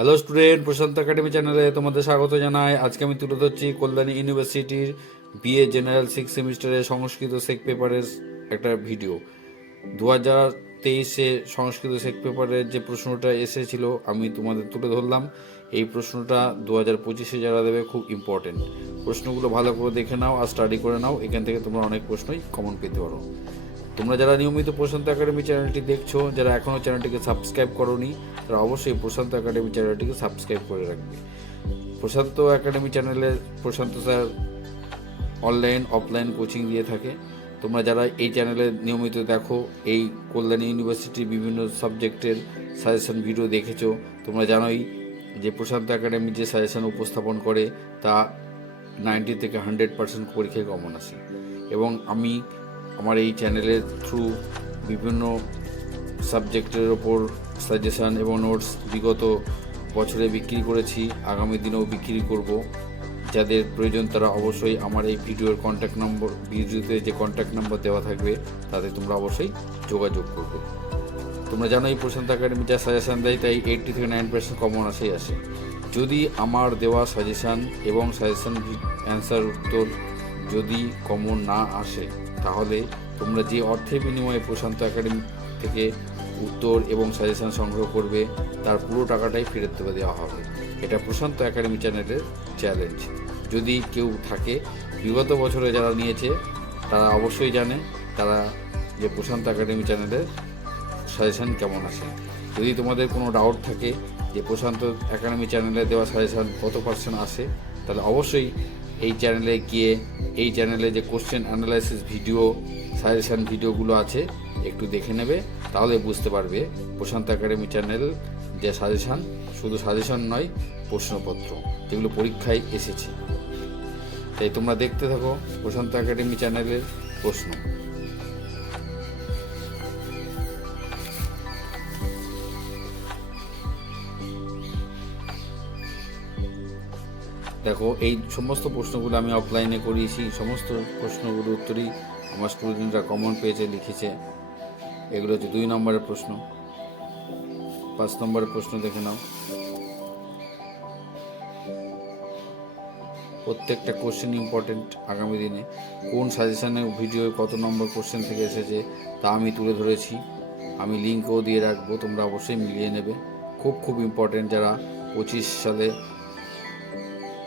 Hello student, প্রশান্ত academy চ্যানেলে তোমাদের স্বাগত জানাই। আজকে আমি তুলে ধরছি কল্যাণী ইউনিভার্সিটির বিএ জেনারেল 6 সেমিস্টারের সংস্কৃত সেক পেপারের একটা ভিডিও। 2023-এ সংস্কৃত সেক পেপারের যে প্রশ্নটা এসেছিল আমি তোমাদের তুলে ধরলাম। এই প্রশ্নটা 2025-এ যারা দেবে খুব ইম্পর্টেন্ট। প্রশ্নগুলো ভালো করে দেখে নাও আর স্টাডি করে নাও, এখান থেকে তোমরা অনেক প্রশ্নই কমন পেতে পারো। তোমরা যারা নিয়মিত প্রশান্ত একাডেমি চ্যানেলটি দেখছো, যারা এখনও চ্যানেলটিকে সাবস্ক্রাইব করোনি, তারা অবশ্যই প্রশান্ত একাডেমি চ্যানেলটিকে সাবস্ক্রাইব করে রাখবে। প্রশান্ত একাডেমি চ্যানেলে প্রশান্ত স্যার অনলাইন অফলাইন কোচিং দিয়ে থাকে। তোমরা যারা এই চ্যানেলে নিয়মিত দেখো, এই কল্যাণী ইউনিভার্সিটির বিভিন্ন সাবজেক্টের সাজেশন ভিডিও দেখেছো, তোমরা জানোই যে প্রশান্ত একাডেমি যে সাজেশন উপস্থাপন করে তা 90 থেকে 100% পরীক্ষায় কমন আসে। এবং আমি আমার এই চ্যানেলের থ্রু বিভিন্ন সাবজেক্টের ওপর সাজেশান এবং নোটস বিগত বছরে বিক্রি করেছি, আগামী দিনেও বিক্রি করব। যাদের প্রয়োজন তারা অবশ্যই আমার এই ভিডিওর কন্ট্যাক্ট নম্বর, ভিডিওতে যে কন্ট্যাক্ট নম্বর দেওয়া থাকবে তাতে তোমরা অবশ্যই যোগাযোগ করবে। তোমরা জানো এই প্রশান্ত একাডেমি যা সাজেশান দেয় তাই 80 থেকে 90% কমন আসে। যদি আমার দেওয়া সাজেশান এবং সাজেশান অ্যান্সার উত্তর যদি কমন না আসে, তাহলে তোমরা যে অর্থের বিনিময়ে প্রশান্ত একাডেমি থেকে উত্তর এবং সাজেশান সংগ্রহ করবে তার পুরো টাকাটাই ফেরত দেওয়া হবে। এটা প্রশান্ত একাডেমি চ্যানেলের চ্যালেঞ্জ। যদি কেউ থাকে বিগত বছরে যারা নিয়েছে তারা অবশ্যই জানে তারা যে প্রশান্ত একাডেমি চ্যানেলের সাজেশান কেমন আসে। যদি তোমাদের কোনো ডাউট থাকে যে প্রশান্ত একাডেমি চ্যানেলে দেওয়া সাজেশান কত পার্সেন্ট আসে, তাহলে অবশ্যই এই চ্যানেলে গিয়ে এই চ্যানেলে যে কোশ্চেন অ্যানালাইসিস ভিডিও, সাজেশান ভিডিওগুলো আছে একটু দেখে নেবে, তাহলে বুঝতে পারবে প্রশান্ত একাডেমি চ্যানেল যে সাজেশান শুধু সাজেশান নয়, প্রশ্নপত্র যেগুলো পরীক্ষায় এসেছে। তাই তোমরা দেখতে থাকো প্রশান্ত একাডেমি চ্যানেলের প্রশ্ন। দেখো, এই সমস্ত প্রশ্নগুলো আমি অফলাইনে করিয়েছি, সমস্ত প্রশ্নগুলোর উত্তরই আমার স্টুডেন্টরা কমন পেয়েছে, লিখেছে। এগুলো হচ্ছে 2 নম্বরের প্রশ্ন। 5 নম্বরের প্রশ্ন দেখে নাও। প্রত্যেকটা কোশ্চেন ইম্পর্টেন্ট। আগামী দিনে কোন সাজেশানের ভিডিও কত নম্বর কোশ্চেন থেকে এসেছে তা আমি তুলে ধরেছি, আমি লিঙ্কও দিয়ে রাখবো, তোমরা অবশ্যই মিলিয়ে নেবে। খুব ইম্পর্টেন্ট যারা 25 সালে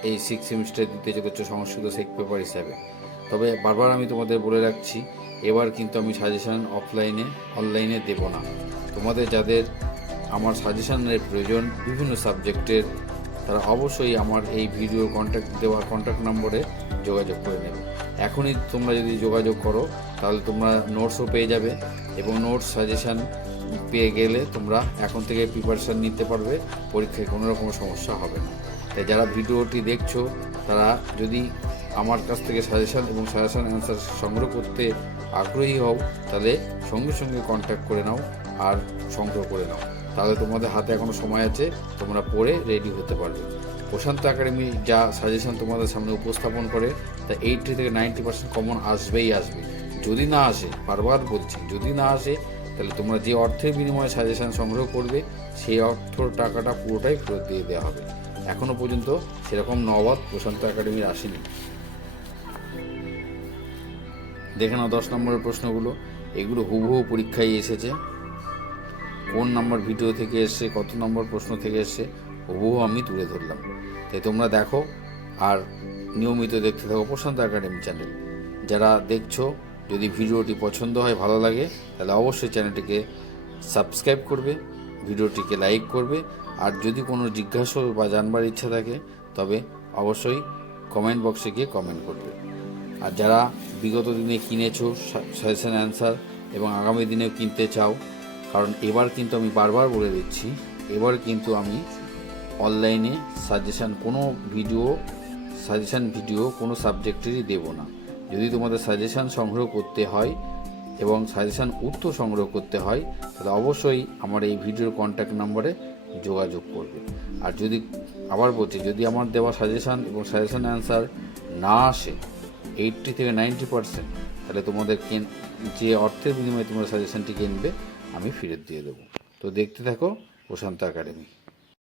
এই 6 সেমিস্টার দিতে চলেছ সংস্কৃত সেক পেপার হিসাবে। তবে বারবার আমি তোমাদের বলে রাখছি, এবার কিন্তু আমি সাজেশান অনলাইনে দেব না। তোমাদের যাদের আমার সাজেশানের প্রয়োজন বিভিন্ন সাবজেক্টের, তারা অবশ্যই আমার এই ভিডিও কন্ট্যাক্ট নম্বরে যোগাযোগ করে নেবে। এখনই তোমরা যদি যোগাযোগ করো তাহলে তোমরা নোটসও পেয়ে যাবে, এবং নোটস সাজেশান পেয়ে গেলে তোমরা এখন থেকে প্রিপারেশান নিতে পারবে, পরীক্ষায় কোনো রকম সমস্যা হবে না। তাই যারা ভিডিওটি দেখছো তারা যদি আমার কাছ থেকে সাজেশান এবং সাজেশান অ্যান্সার সংগ্রহ করতে আগ্রহী হও, তাহলে সঙ্গে কন্ট্যাক্ট করে নাও আর সংগ্রহ করে নাও। তাহলে তোমাদের হাতে এখনও সময় আছে, তোমরা পড়ে রেডি হতে পারবে। প্রশান্ত একাডেমি যা সাজেশান তোমাদের সামনে উপস্থাপন করে তা 80 থেকে 90% কমন আসবে। যদি না আসে, বারবার বলছি, যদি না আসে তাহলে তোমরা যে অর্থের বিনিময়ে সাজেশান সংগ্রহ করবে সেই টাকাটা পুরোটাই ফেরত দিয়ে দেওয়া হবে। এখনও পর্যন্ত সেরকম নবাদ প্রশান্ত একাডেমির আসেনি। দেখে নাও 10 নম্বরের প্রশ্নগুলো, এগুলো হুবহু পরীক্ষায় এসেছে। কোন নম্বর ভিডিও থেকে এসছে, কত নম্বর প্রশ্ন থেকে এসছে, হুবহু আমি তুলে ধরলাম। তাই তোমরা দেখো আর নিয়মিত দেখতে থাকো প্রশান্ত একাডেমি চ্যানেল। যারা দেখছো, যদি ভিডিওটি পছন্দ হয়, ভালো লাগে, তাহলে অবশ্যই চ্যানেলটিকে সাবস্ক্রাইব করবে, ভিডিওটিকে লাইক করবে। আর যদি কোনো জিজ্ঞাসা বা জানবার ইচ্ছা থাকে তবে অবশ্যই কমেন্ট বক্সে গিয়ে কমেন্ট করবে। আর যারা বিগত দিনে কিনেছো সাজেশন অ্যান্সার এবং আগামী দিনেও কিনতে চাও, কারণ এবার কিন্তু আমি বারবার বলে দিচ্ছি, এবার কিন্তু আমি অনলাইনে সাজেশান ভিডিও কোনো সাবজেক্টেরই দেব না। যদি তোমাদের সাজেশান সংগ্রহ করতে হয় এবং সাজেশান উত্তর সংগ্রহ করতে হয়, তাহলে অবশ্যই আমার এই ভিডিওর কন্ট্যাক্ট নম্বরে যোগাযোগ করবে। আর যদি আবার বলছি, যদি আমার দেওয়া সাজেশান এবং সাজেশান অ্যান্সার না আসে 80 থেকে 90%, তাহলে তোমাদের যে অর্থের বিনিময়ে তোমরা সাজেশানটি কিনবে আমি ফেরত দিয়ে দেবো। তো দেখতে থাকো প্রশান্ত একাডেমি।